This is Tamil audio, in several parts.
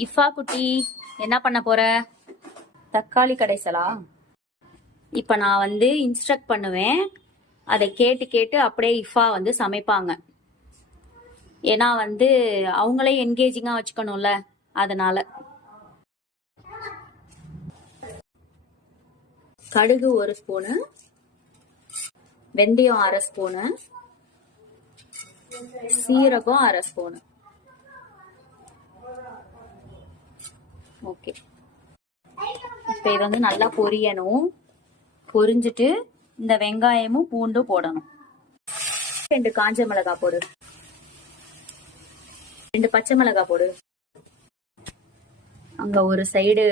இஃபா குட்டி, என்ன பண்ண போற? தக்காளி கடைசலா? இப்ப நான் இன்ஸ்ட்ரக்ட் பண்ணுவேன், அதை கேட்டு கேட்டு அப்படியே இஃபா சமைப்பாங்க. ஏன்னா அவங்களே என்கேஜிங்கா வச்சுக்கணும்ல, அதனால. கடுகு 1 ஸ்பூனு, வெந்தயம் 1/2 ஸ்பூனு, சீரகம் 1/2 ஸ்பூனு. ஓகே, இப்ப இது நல்லா பொரியணும். பொரிஞ்சிட்டு இந்த வெங்காயமும் பூண்டும் போடணும். 2 காஞ்ச மிளகாய் போடு, 2 பச்சை மிளகாய் போடு. அங்க ஒரு சைடு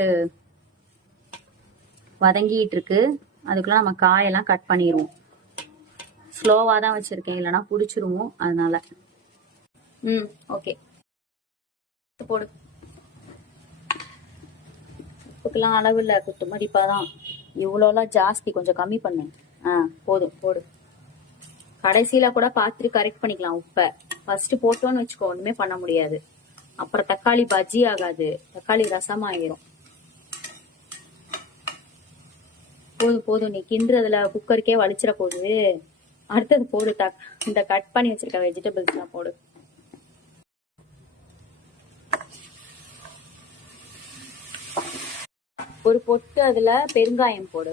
வதங்கிட்டு இருக்கு, அதுக்குள்ள நம்ம காயெல்லாம் கட் பண்ணிடுவோம். ஸ்லோவா தான் வச்சிருக்கேன், இல்லைன்னா புடிச்சிருவோம், அதனால. ஓகே, போடு. உப்புக்கெல்லாம் அளவு இல்லை, குத்து மதிப்பாதான். இவ்வளோலாம் ஜாஸ்தி, கொஞ்சம் கம்மி பண்ணு. போதும், போடு. கடைசியில கூட பார்த்துட்டு கரெக்ட் பண்ணிக்கலாம் உப்பை. ஃபர்ஸ்ட் போட்டோன்னு வச்சுக்கோ, ஒண்ணுமே பண்ண முடியாது. அப்புறம் தக்காளி பஜ்ஜி ஆகாது, தக்காளி ரசம் ஆகிரும். போதும் போதும், நீ கிண்டுறதுல குக்கருக்கே வலிச்சிட போகுது. அடுத்தது போடு, இந்த கட் பண்ணி வச்சிருக்க வெஜிடபிள்ஸ் எல்லாம் போடு. ஒரு பொட்டு அதுல பெருங்காயம் போடு.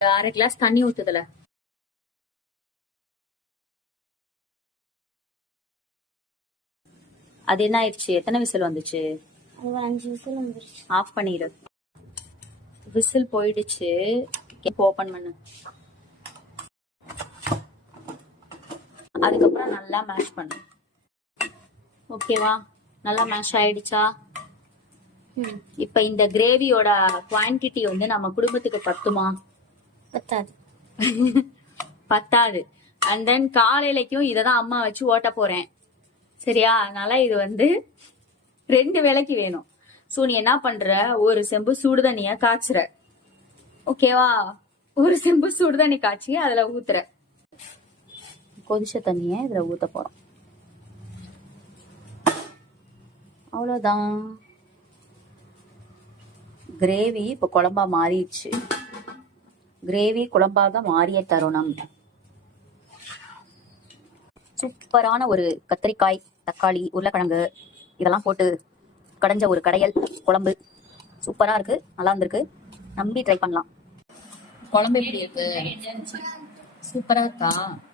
1/2 கிளாஸ் தண்ணி ஊத்துதுல. அது என்ன ஆயிடுச்சு? எத்தனை விசில் வந்துச்சு? 5 விசில் வந்துருச்சு. ஆஃப் பண்ணிடு. விசில் போயிடுச்சு, ஓபன் பண்ணு. அதுக்கப்புறம் நல்லா மேஷ் பண்ணு. ஓகேவா? நல்லா மேஷ் ஆயிடுச்சா? இப்ப இந்த கிரேவியோட குவான்டிட்டி நம்ம குடும்பத்துக்கு பத்துமா? பத்தாது. பத்தாது. அண்ட் தென் காலையிலக்கும் இததான் அம்மா வச்சு ஓட்ட போறேன், சரியா? அதனால இது 2 வேளைக்கு வேணும். சோ நீ என்ன பண்ற, ஒரு செம்பு சுடுதண்ணிய காய்ச்சுற, ஓகேவா? ஒரு செம்பு சுடுதண்ணி காய்ச்சி அதுல ஊத்துற. கொதிச்ச தண்ணிய இதுல ஊத்த போறோம், அவ்வளவுதான். கிரேவி இப்ப குழம்பா மாறிடுச்சு. கிரேவி குழம்பாக மாறிய தருணம். சூப்பரான ஒரு கத்திரிக்காய், தக்காளி, உருளைக்கிழங்கு இதெல்லாம் போட்டு கடைஞ்ச ஒரு கடையல் குழம்பு சூப்பரா இருக்கு, நல்லா இருந்திருக்கு. நம்பி ட்ரை பண்ணலாம். குழம்பு எப்படி இருக்கு? சூப்பரா இருக்கா?